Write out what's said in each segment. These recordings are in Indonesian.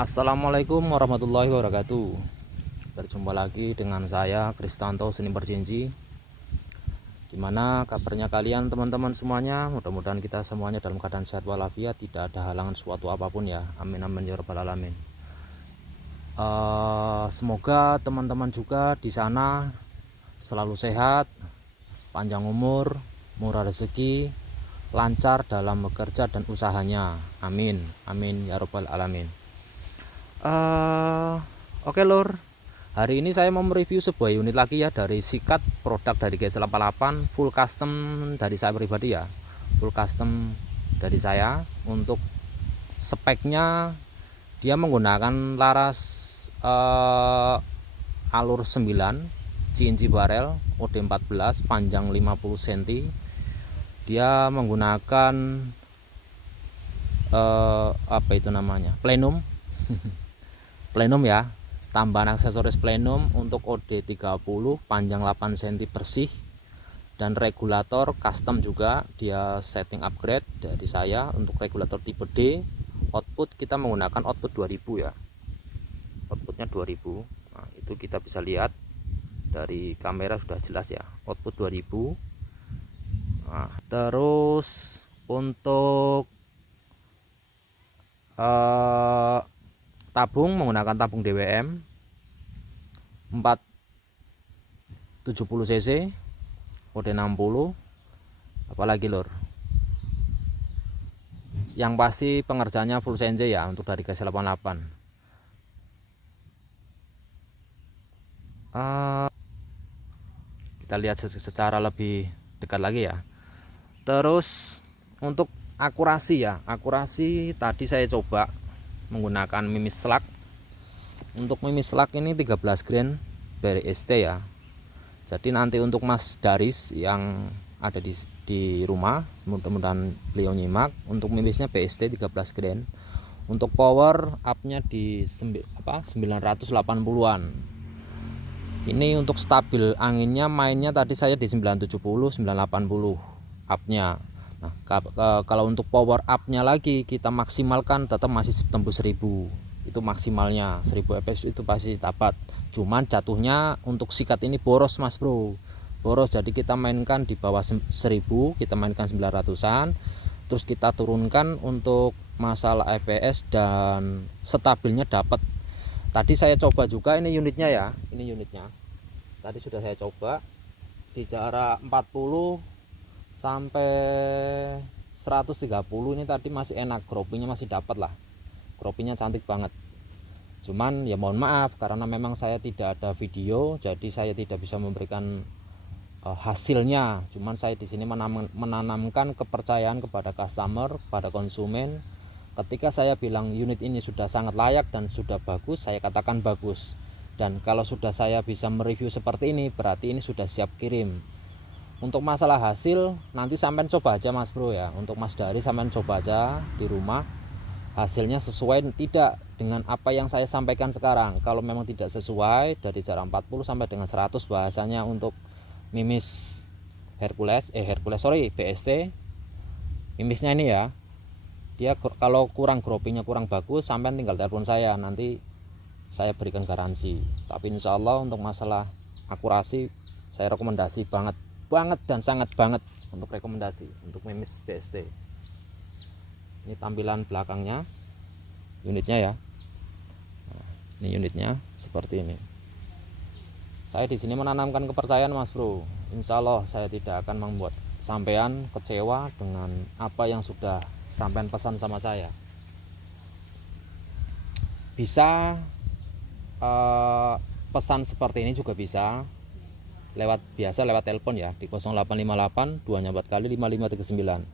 Assalamualaikum warahmatullahi wabarakatuh. Berjumpa lagi dengan saya Kristanto Seni Berjanji. Gimana kabarnya kalian teman-teman semuanya? Mudah-mudahan kita semuanya dalam keadaan sehat walafiat, tidak ada halangan suatu apapun ya. Amin amin ya rabbal alamin. Semoga teman-teman juga di sana selalu sehat, panjang umur, murah rezeki, lancar dalam bekerja dan usahanya. Amin amin ya rabbal alamin. Oke lur, hari ini saya mau mereview sebuah unit lagi ya, dari Sikat, produk dari GS88, full custom dari saya pribadi ya, full custom dari saya. Untuk speknya dia menggunakan laras alur 9 CNC barrel OD14 panjang 50 cm. Dia menggunakan apa itu namanya, plenum plenum ya, tambahan aksesoris plenum untuk OD30 panjang 8 cm bersih, dan regulator custom juga dia setting upgrade dari saya. Untuk regulator tipe D, output kita menggunakan output 2000 ya, outputnya 2000. Nah, itu kita bisa lihat dari kamera sudah jelas ya, output 2000. Nah, terus untuk tabung menggunakan tabung DWM 470 cc OD60. Apalagi lur, yang pasti pengerjaannya full CNC ya untuk dari GS88. Kita lihat secara lebih dekat lagi ya. Terus untuk akurasi ya, akurasi tadi saya coba menggunakan mimis slug. Untuk mimis slug ini 13 grain BRST ya. Jadi nanti untuk Mas Daris yang ada di rumah, mudah-mudahan beliau nyimak, untuk mimisnya BST 13 grain. Untuk power upnya di 980-an. Ini untuk stabil anginnya mainnya tadi saya di 970 980 upnya. Nah, kalau untuk power upnya lagi kita maksimalkan tetap masih tembus 1000. Itu maksimalnya 1000 fps itu pasti dapat. Cuman jatuhnya untuk sikat ini boros mas bro, boros. Jadi kita mainkan di bawah 1000, kita mainkan 900-an, terus kita turunkan untuk masalah fps dan stabilnya dapat. Tadi saya coba juga ini unitnya ya, ini unitnya tadi sudah saya coba di jarak 40 sampai 130. Ini tadi masih enak, groupingnya masih dapat lah, groupingnya cantik banget. Cuman ya mohon maaf karena memang saya tidak ada video, jadi saya tidak bisa memberikan hasilnya. Cuman saya di sini menanamkan kepercayaan kepada customer, kepada konsumen. Ketika saya bilang unit ini sudah sangat layak dan sudah bagus, saya katakan bagus. Dan kalau sudah saya bisa mereview seperti ini, berarti ini sudah siap kirim. Untuk masalah hasil nanti sampean coba aja mas bro ya, untuk Mas Dari sampean coba aja di rumah, hasilnya sesuai tidak dengan apa yang saya sampaikan sekarang. Kalau memang tidak sesuai, dari jarak 40 sampai dengan 100 bahasanya untuk mimis Hercules BST, mimisnya ini ya, dia kalau kurang groupingnya kurang bagus, sampai tinggal telepon saya, nanti saya berikan garansi. Tapi insya Allah untuk masalah akurasi saya rekomendasi banget dan sangat banget untuk rekomendasi untuk mimis BST. Ini tampilan belakangnya unitnya ya. Nah, ini unitnya seperti ini. Saya di sini menanamkan kepercayaan mas bro. Insya Allah saya tidak akan membuat sampean kecewa dengan apa yang sudah sampean pesan sama saya. Bisa pesan seperti ini juga bisa lewat telepon ya di 0858 2 kali 5539.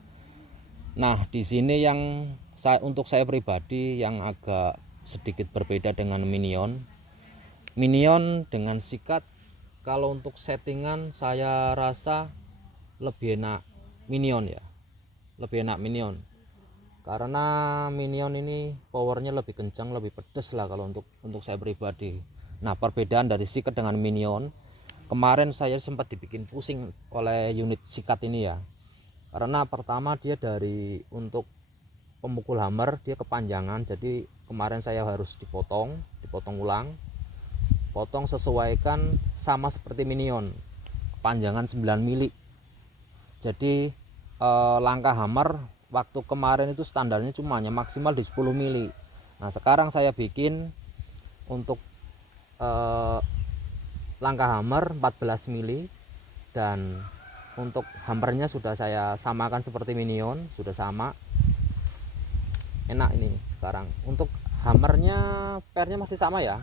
Nah di sini yang untuk saya pribadi yang agak sedikit berbeda dengan Minion dengan Sikat. Kalau untuk settingan saya rasa lebih enak Minion ya, lebih enak Minion karena Minion ini powernya lebih kencang, lebih pedes lah kalau untuk saya pribadi. Nah perbedaan dari Sikat dengan Minion, kemarin saya sempat dibikin pusing oleh unit Sikat ini ya, karena pertama dia dari untuk pemukul hammer dia kepanjangan, jadi kemarin saya harus dipotong ulang, potong sesuaikan sama seperti Minion, kepanjangan 9 mili. Jadi langkah hammer waktu kemarin itu standarnya cuma hanya maksimal di 10 mili. Nah sekarang saya bikin untuk langkah hammer 14 mili, dan untuk hammernya sudah saya samakan seperti Minion, sudah sama. Enak ini sekarang. Untuk hammernya pernya masih sama ya,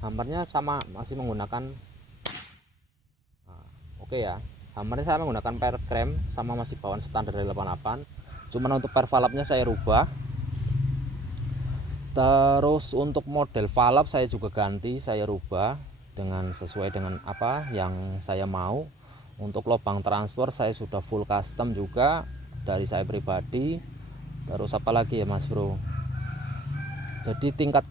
hammernya sama, masih menggunakan oke ya, hammernya saya menggunakan per krem sama, masih bawaan standar dari 88. Cuman untuk per valve-nya saya rubah. Terus untuk model valve saya juga ganti, saya rubah dengan sesuai dengan apa yang saya mau. Untuk lubang transfer saya sudah full custom juga dari saya pribadi. Terus apalagi ya Mas Bro, jadi tingkat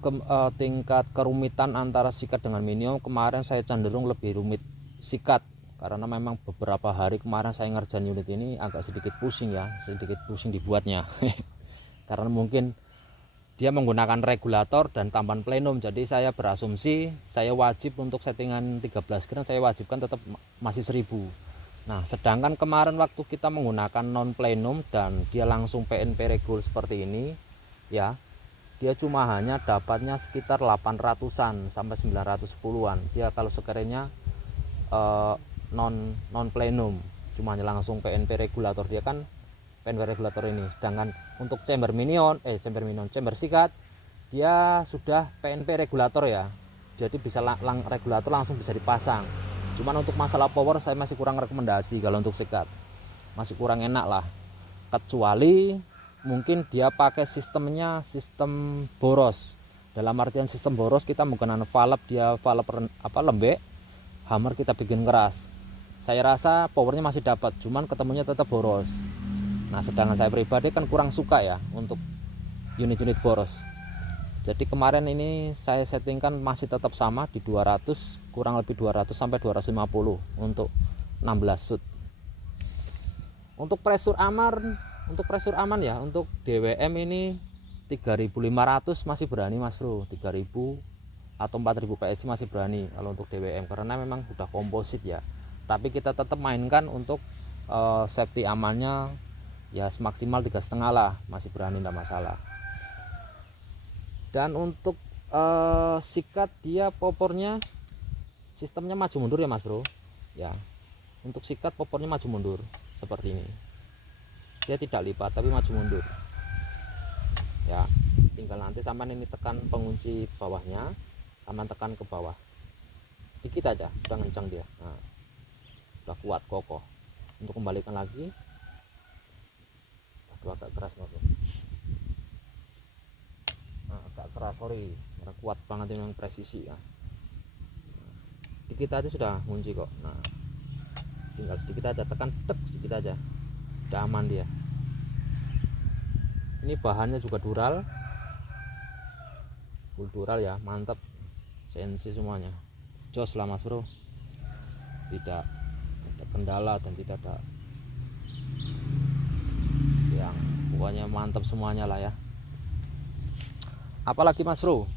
kerumitan antara sikat dengan Minion kemarin saya cenderung lebih rumit sikat, karena memang beberapa hari kemarin saya ngerjain unit ini agak sedikit pusing ya, sedikit pusing dibuatnya karena mungkin dia menggunakan regulator dan tambahan plenum, jadi saya berasumsi saya wajib untuk settingan 13 gram saya wajibkan tetap masih 1000. Nah sedangkan kemarin waktu kita menggunakan non plenum dan dia langsung PNP regul seperti ini ya, dia cuma hanya dapatnya sekitar 800-an sampai 910-an. Dia kalau sekernya non plenum cuma hanya langsung PNP regulator, dia kan PNP regulator ini. Sedangkan untuk chamber chamber sikat dia sudah PNP regulator ya, jadi bisa regulator langsung bisa dipasang. Cuman untuk masalah power saya masih kurang rekomendasi, kalau untuk sikat masih kurang enak lah, kecuali mungkin dia pakai sistem boros. Dalam artian sistem boros kita menggunakan valve, dia valve lembek, hammer kita bikin keras, saya rasa powernya masih dapat, cuman ketemunya tetap boros. Nah sedangkan saya pribadi kan kurang suka ya untuk unit-unit boros. Jadi kemarin ini saya settingkan masih tetap sama di 200, kurang lebih 200 sampai 250 untuk 16 shoot. Untuk pressure aman ya, untuk DWM ini 3500 masih berani Mas Bro, 3000 atau 4000 PSI masih berani kalau untuk DWM, karena memang udah komposit ya. Tapi kita tetap mainkan untuk safety amannya ya, semaksimal 3,5 lah, masih berani, tidak masalah. Dan untuk sikat dia popornya sistemnya maju mundur ya Mas Bro ya. Untuk sikat popornya maju mundur seperti ini, dia tidak lipat tapi maju mundur ya. Tinggal nanti sampai ini tekan pengunci bawahnya, sama tekan ke bawah sedikit aja, udah ngencang dia. Nah, udah kuat kokoh. Untuk kembalikan lagi, aduh agak keras Mas Bro. Nah, agak keras, sorry, udah kuat banget memang, presisi ya. Sedikit aja sudah ngunci kok. Nah tinggal sedikit aja, tekan tek sedikit aja, udah aman dia. Ini bahannya juga dural, full dural ya, mantap, CNC semuanya, jos lah Mas Bro, tidak ada kendala dan tidak ada yang, pokoknya mantap semuanya lah ya. Apalagi Mas Bro,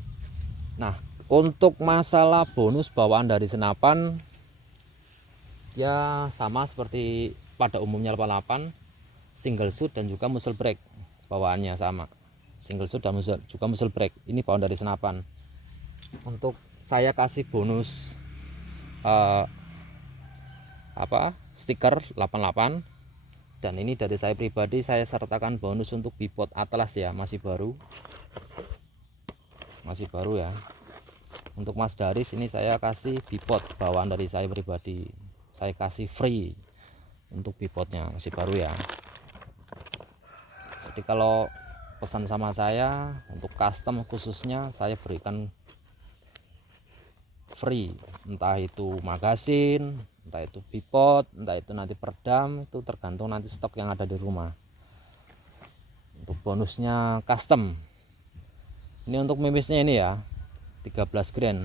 nah untuk masalah bonus bawaan dari senapan ya sama seperti pada umumnya 88, single shoot dan juga muzzle brake, bawaannya sama, single shoot dan juga muzzle brake. Ini bawaan dari senapan. Untuk saya kasih bonus stiker 88, dan ini dari saya pribadi saya sertakan bonus untuk bipod Atlas ya, masih baru ya. Untuk Mas Daris ini saya kasih bipod bawaan dari saya pribadi, saya kasih free untuk bipodnya, masih baru ya. Jadi kalau pesan sama saya untuk custom khususnya saya berikan free, entah itu magasin, entah itu bipod, entah itu nanti peredam, itu tergantung nanti stok yang ada di rumah. Untuk bonusnya custom. Ini untuk mimisnya ini ya, 13 grand,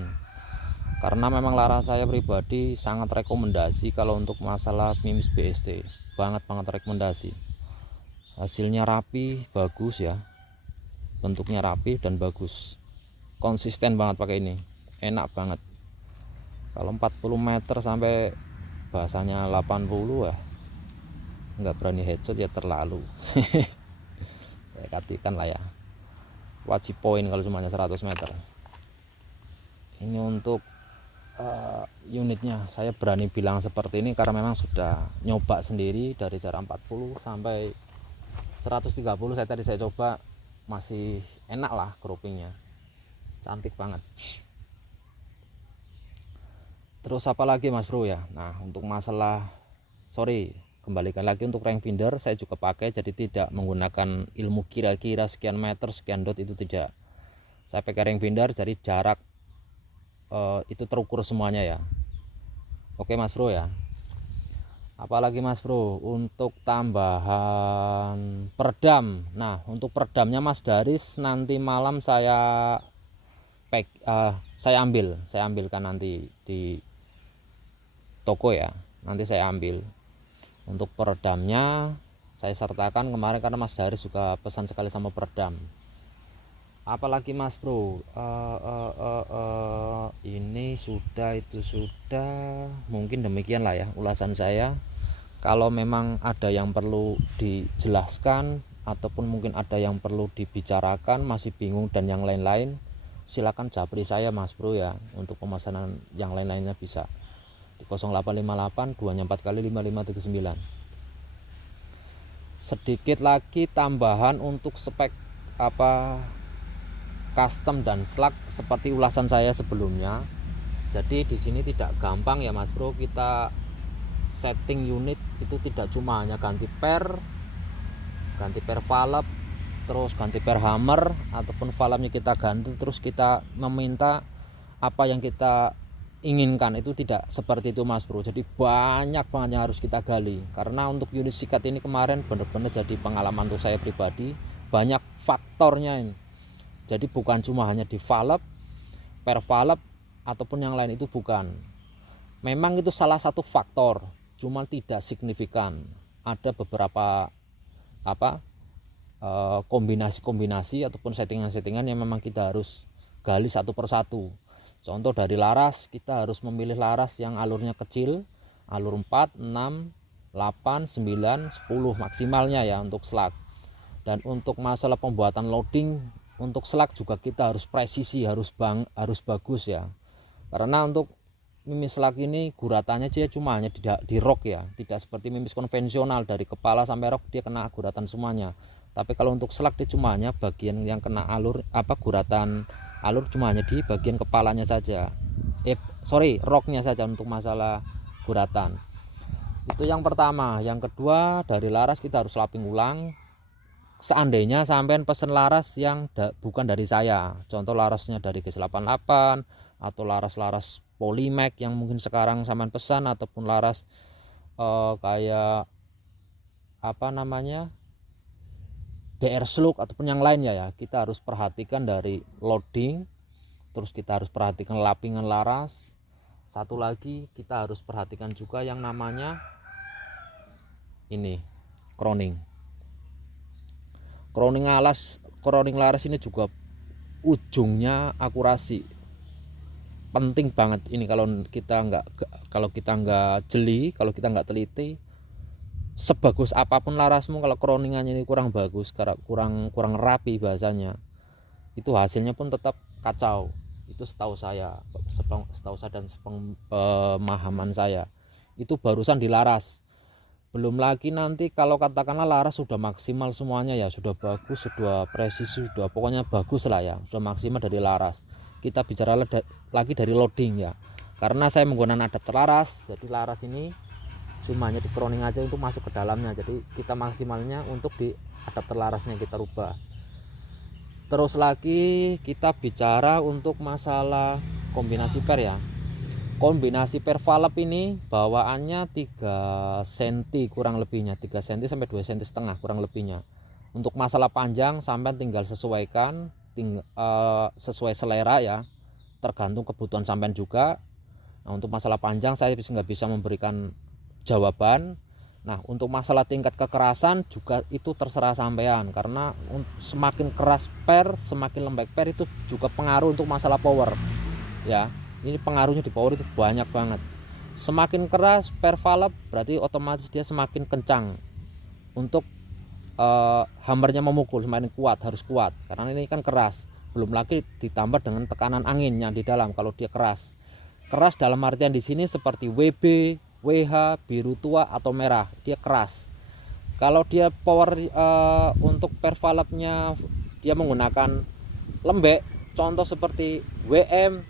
karena memang lara saya pribadi sangat rekomendasi kalau untuk masalah mimis BST, banget rekomendasi. hasilnya rapi, bagus ya, bentuknya rapi dan bagus, konsisten banget pakai ini, enak banget. Kalau 40 meter sampai bahasanya 80 ya nggak berani headshot ya, terlalu. Saya katakan lah ya, wajib poin kalau cuma 100 meter. Ini untuk unitnya saya berani bilang seperti ini karena memang sudah nyoba sendiri dari jarak 40 sampai 130. Saya coba, masih enak lah groupingnya, cantik banget. Terus apa lagi Mas Bro ya, nah untuk masalah kembalikan lagi untuk range finder saya juga pakai, jadi tidak menggunakan ilmu kira-kira sekian meter sekian dot, itu tidak. Saya pakai range finder, jadi jarak itu terukur semuanya ya. Oke Mas Bro ya. Apalagi Mas Bro untuk tambahan peredam. Nah untuk peredamnya Mas Daris nanti malam saya ambilkan nanti di toko ya, nanti saya ambil. Untuk peredamnya saya sertakan kemarin karena Mas Daris juga pesan sekali sama peredam. Apalagi Mas Bro, ini sudah, itu sudah, mungkin demikian lah ya ulasan saya. Kalau memang ada yang perlu dijelaskan ataupun mungkin ada yang perlu dibicarakan, masih bingung dan yang lain-lain, silakan japri saya Mas Bro ya. Untuk pemesanan yang lain-lainnya bisa di 0858 244 kali 5539. Sedikit lagi tambahan untuk spek custom dan slug seperti ulasan saya sebelumnya. Jadi di sini tidak gampang ya Mas Bro, kita setting unit itu tidak cuma hanya ganti per valve, terus ganti per hammer ataupun valve-nya kita ganti terus kita meminta apa yang kita inginkan, itu tidak seperti itu Mas Bro. Jadi banyak banget yang harus kita gali, karena untuk unit sikat ini kemarin benar-benar jadi pengalaman untuk saya pribadi, banyak faktornya ini. Jadi bukan cuma hanya di valve, per valve ataupun yang lain, itu bukan. Memang itu salah satu faktor, cuma tidak signifikan. Ada beberapa kombinasi ataupun settingan-settingan yang memang kita harus gali satu persatu. Contoh dari laras, kita harus memilih laras yang alurnya kecil, alur 4, 6, 8, 9, 10 maksimalnya ya untuk slug. Dan untuk masalah pembuatan loading untuk slug juga kita harus presisi, harus bagus ya. Karena untuk mimis slug ini guratannya dia cuma hanya di rok ya, tidak seperti mimis konvensional dari kepala sampai rok dia kena guratan semuanya. Tapi kalau untuk slug dia cuma hanya bagian yang kena guratan alur cuma hanya di bagian kepalanya saja. Roknya saja untuk masalah guratan. Itu yang pertama. Yang kedua, dari laras kita harus lapping ulang. Seandainya sampean pesen laras yang bukan dari saya, contoh larasnya dari G88 atau laras-laras Polymac yang mungkin sekarang sampean pesan, ataupun laras kayak DR Slug ataupun yang lainnya ya, kita harus perhatikan dari loading, terus kita harus perhatikan lappingan laras. Satu lagi kita harus perhatikan juga yang namanya ini crowning laras ini juga ujungnya akurasi penting banget ini. Kalau kita nggak jeli, kalau kita nggak teliti, sebagus apapun larasmu kalau crowningannya ini kurang bagus, kurang rapi bahasanya, itu hasilnya pun tetap kacau. Itu setahu saya dan pemahaman saya itu barusan di laras. Belum lagi nanti kalau katakanlah laras sudah maksimal semuanya ya, sudah bagus, sudah presisi, sudah pokoknya bagus lah ya, sudah maksimal dari laras. Kita bicara lagi dari loading ya, karena saya menggunakan adapter laras, jadi laras ini cuma hanya di crowning aja untuk masuk ke dalamnya, jadi kita maksimalnya untuk di adapter larasnya kita rubah. Terus lagi kita bicara untuk masalah kombinasi per ya. Kombinasi per valve ini bawaannya 3 cm kurang lebihnya, 3 cm sampai 2 cm setengah kurang lebihnya. Untuk masalah panjang sampai tinggal sesuaikan, sesuai selera ya, tergantung kebutuhan sampean juga. Nah, untuk masalah panjang saya nggak bisa memberikan jawaban. Nah, untuk masalah tingkat kekerasan juga itu terserah sampean, karena semakin keras per, semakin lembek per itu juga pengaruh untuk masalah power. Ya, ini pengaruhnya di power itu banyak banget. Semakin keras per valve berarti otomatis dia semakin kencang untuk hammernya memukul, semakin kuat, harus kuat karena ini kan keras. Belum lagi ditambah dengan tekanan angin yang di dalam kalau dia keras. Keras dalam artian di sini seperti WB, WH, biru tua atau merah, dia keras. Kalau dia power untuk per valve-nya dia menggunakan lembek, contoh seperti WM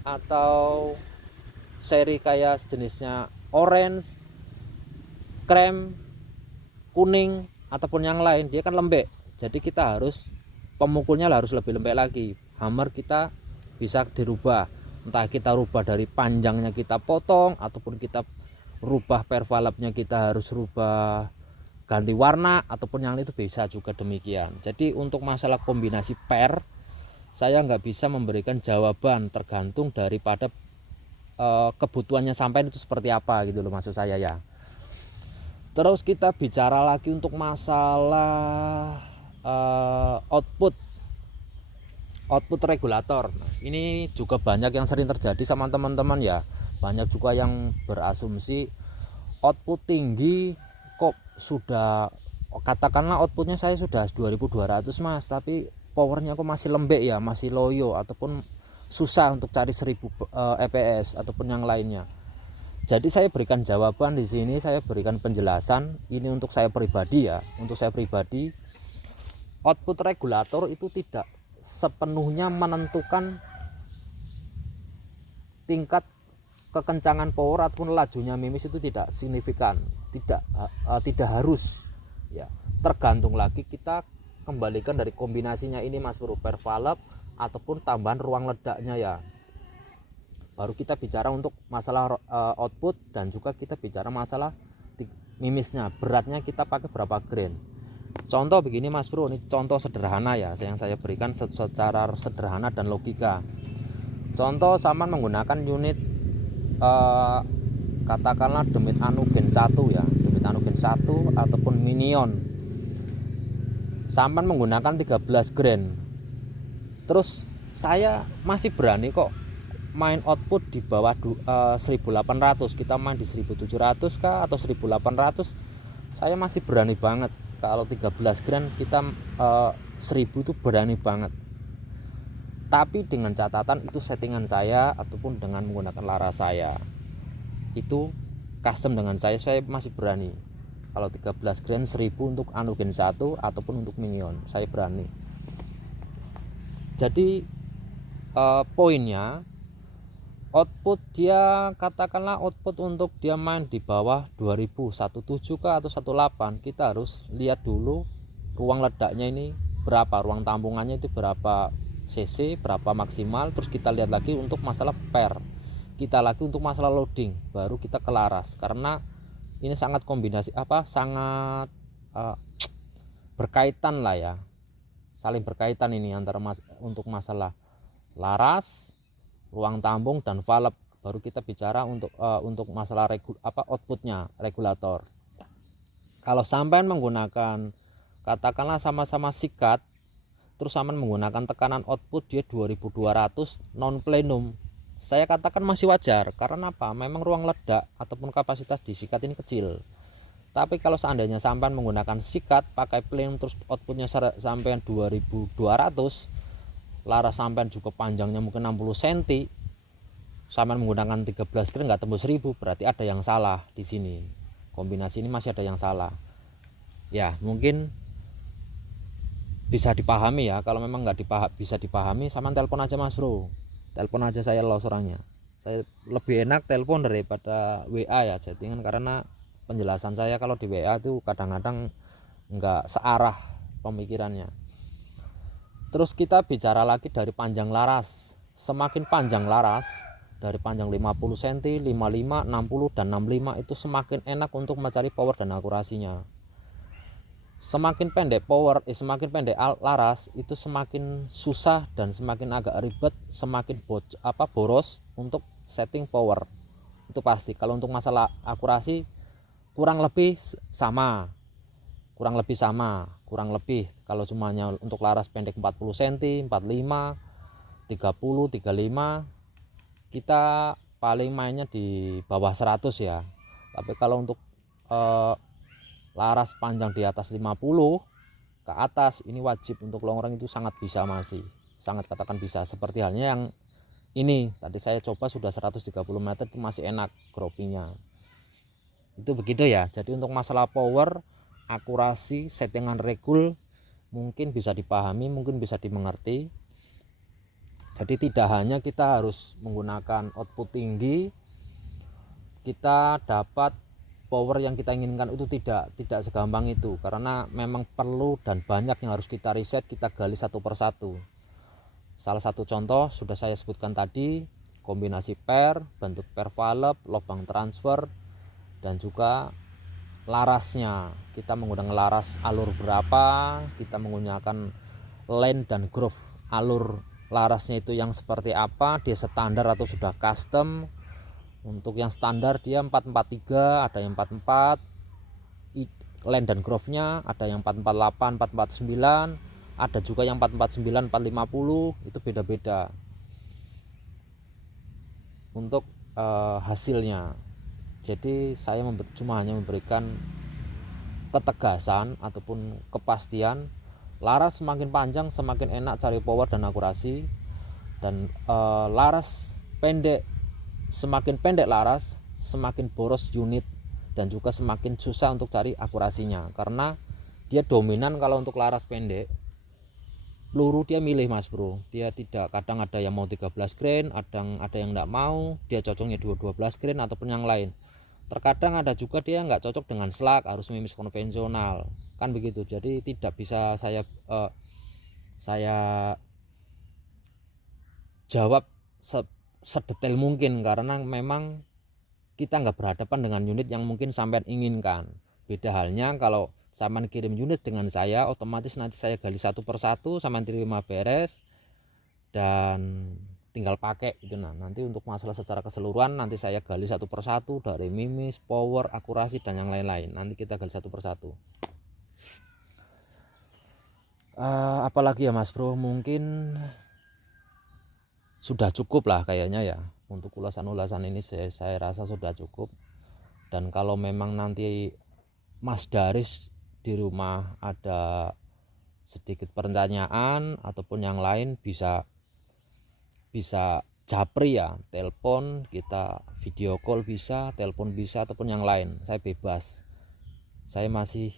atau seri kayak jenisnya orange, krem, kuning ataupun yang lain, dia kan lembek. Jadi kita harus pemukulnya harus lebih lembek lagi. Hammer kita bisa dirubah, entah kita rubah dari panjangnya kita potong ataupun kita rubah per valve-nya, kita harus rubah ganti warna ataupun yang itu bisa juga demikian. Jadi untuk masalah kombinasi per saya nggak bisa memberikan jawaban, tergantung daripada kebutuhannya sampai itu seperti apa gitu loh maksud saya ya. Terus kita bicara lagi untuk masalah output regulator. Nah, ini juga banyak yang sering terjadi sama teman-teman ya. Banyak juga yang berasumsi output tinggi kok sudah, katakanlah outputnya saya sudah 2200 mas, tapi powernya kok masih lembek ya, masih loyo ataupun susah untuk cari 1000 EPS ataupun yang lainnya. Jadi saya berikan jawaban di sini, saya berikan penjelasan ini untuk saya pribadi ya. Untuk saya pribadi, output regulator itu tidak sepenuhnya menentukan tingkat kekencangan power ataupun lajunya mimis, itu tidak signifikan, tidak harus ya. Tergantung lagi kita kembalikan dari kombinasinya ini mas bro, per valve ataupun tambahan ruang ledaknya ya. Baru kita bicara untuk masalah output dan juga kita bicara masalah mimisnya, beratnya kita pakai berapa grain. Contoh begini mas bro, ini contoh sederhana ya yang saya berikan secara sederhana dan logika. Contoh Saman menggunakan unit katakanlah Demit Anugen 1 ya, Demit Anugen 1 ataupun Minion. Saman menggunakan 13 grain. Terus saya masih berani kok main output di bawah 1800, kita main di 1700 kah atau 1800, saya masih berani banget. Kalau 13 gram kita 1000 itu berani banget, tapi dengan catatan itu settingan saya ataupun dengan menggunakan laras saya, itu custom dengan saya masih berani. Kalau 13 gram 1000 untuk Anugen 1 ataupun untuk Minion saya berani. Jadi poinnya output dia, katakanlah output untuk dia main di bawah 2000, 17 kah atau 18, kita harus lihat dulu ruang ledaknya ini berapa, ruang tampungannya itu berapa cc, berapa maksimal. Terus kita lihat lagi untuk masalah per, kita lagi untuk masalah loading, baru kita ke laras. Karena ini sangat kombinasi sangat berkaitan lah ya, saling berkaitan ini antara untuk masalah laras, ruang tampung dan valve. Baru kita bicara untuk masalah outputnya regulator. Kalau sampai menggunakan katakanlah sama-sama sikat, terus sampai menggunakan tekanan output dia 2200 non plenum, saya katakan masih wajar. Karena apa? Memang ruang ledak ataupun kapasitas di sikat ini kecil. Tapi kalau seandainya sampai menggunakan sikat pakai plenum terus outputnya sampai 2200, laras sampean juga panjangnya mungkin 60 cm, sampean menggunakan 13 grain nggak tembus 1000, berarti ada yang salah di sini. Kombinasi ini masih ada yang salah. Ya, mungkin bisa dipahami ya. Kalau memang nggak bisa dipahami, sampean telepon aja mas bro. Telepon aja, saya los orangnya. Saya lebih enak telepon daripada WA ya. Jadi kan karena penjelasan saya kalau di WA itu kadang-kadang nggak searah pemikirannya. Terus kita bicara lagi dari panjang laras. Semakin panjang laras, dari panjang 50 cm, 55, 60 dan 65 itu semakin enak untuk mencari power dan akurasinya. Semakin pendek semakin pendek laras itu semakin susah dan semakin agak ribet, semakin boros untuk setting power. Itu pasti. Kalau untuk masalah akurasi kurang lebih sama, kurang lebih kalau cumanya untuk laras pendek 40 cm, 45, 30, 35 kita paling mainnya di bawah 100 ya. Tapi kalau untuk laras panjang di atas 50 ke atas ini wajib untuk longrang itu sangat bisa, masih sangat katakan bisa. Seperti halnya yang ini tadi saya coba sudah 130 meter itu masih enak croppingnya. Itu begitu ya. Jadi untuk masalah power, akurasi, settingan regul mungkin bisa dipahami, mungkin bisa dimengerti. Jadi tidak hanya kita harus menggunakan output tinggi kita dapat power yang kita inginkan, itu tidak segampang itu, karena memang perlu dan banyak yang harus kita riset, kita gali satu persatu. Salah satu contoh sudah saya sebutkan tadi, kombinasi pair, bentuk pair valve, lubang transfer, dan juga larasnya. Kita menggunakan laras alur berapa, kita menggunakan lane dan groove alur larasnya itu yang seperti apa, dia standar atau sudah custom. Untuk yang standar dia 443, ada yang 44, lane dan groove-nya ada yang 448, 449, ada juga yang 449, 450, itu beda-beda untuk hasilnya. Jadi saya cuma hanya memberikan ketegasan ataupun kepastian. Laras semakin panjang semakin enak cari power dan akurasi, dan laras pendek, semakin pendek laras semakin boros unit dan juga semakin susah untuk cari akurasinya, karena dia dominan. Kalau untuk laras pendek peluru dia milih mas bro, dia tidak, kadang ada yang mau 13 grain, ada yang enggak mau, dia cocoknya 12 grain ataupun yang lain. Terkadang ada juga dia nggak cocok dengan slug, harus mimis konvensional, kan begitu. Jadi tidak bisa saya jawab sedetail mungkin, karena memang kita nggak berhadapan dengan unit yang mungkin sampean inginkan. Beda halnya kalau sampean kirim unit dengan saya, otomatis nanti saya gali satu persatu, sampean terima beres dan tinggal pakai gitu. Nah nanti untuk masalah secara keseluruhan nanti saya gali satu persatu, dari mimis, power, akurasi, dan yang lain-lain nanti kita gali satu persatu. Apalagi ya mas bro, mungkin sudah cukup lah kayaknya ya. Untuk ulasan-ulasan ini saya rasa sudah cukup. Dan kalau memang nanti Mas Daris di rumah ada sedikit pertanyaan ataupun yang lain, bisa japri ya, telepon kita, video call bisa, telepon bisa, ataupun yang lain, saya bebas. Saya masih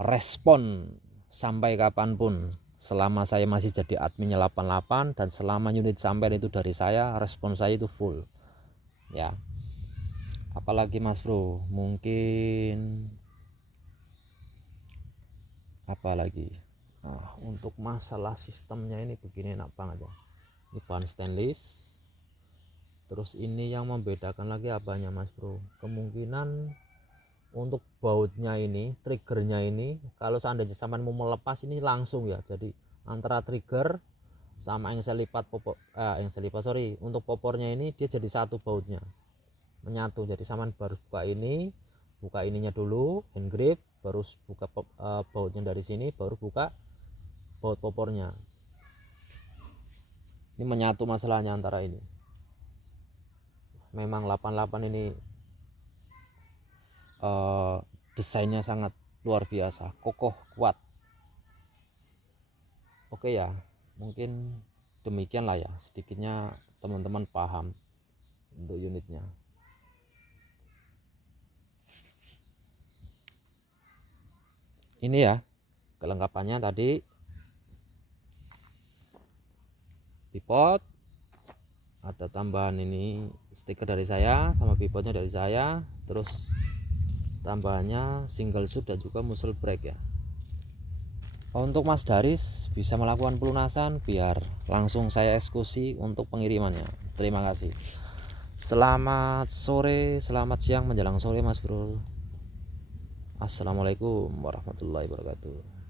respon sampai kapanpun, selama saya masih jadi adminnya 88 dan selama unit sampai itu dari saya, respon saya itu full ya. Apalagi mas bro, mungkin apalagi untuk masalah sistemnya ini begini, enak banget ya. Ini bahan stainless. Terus ini yang membedakan lagi apanya mas bro, kemungkinan untuk bautnya ini, triggernya ini, kalau seandainya sampai mau melepas ini langsung ya, jadi antara trigger sama yang saya lipat untuk popornya ini dia jadi satu, bautnya menyatu. Jadi sampean baru buka ininya dulu, hand grip, baru buka bautnya dari sini, baru buka baut popornya. Ini menyatu masalahnya antara ini. Memang 88 ini desainnya sangat luar biasa, kokoh, kuat. Oke ya, mungkin demikian lah ya, sedikitnya teman-teman paham untuk unitnya. Ini ya kelengkapannya tadi, pivot, ada tambahan ini stiker dari saya sama pivotnya dari saya, terus tambahannya single shoot dan juga muzzle brake ya. Untuk Mas Daris bisa melakukan pelunasan biar langsung saya eksekusi untuk pengirimannya. Terima kasih. Selamat sore, selamat siang menjelang sore mas bro. Assalamualaikum warahmatullahi wabarakatuh.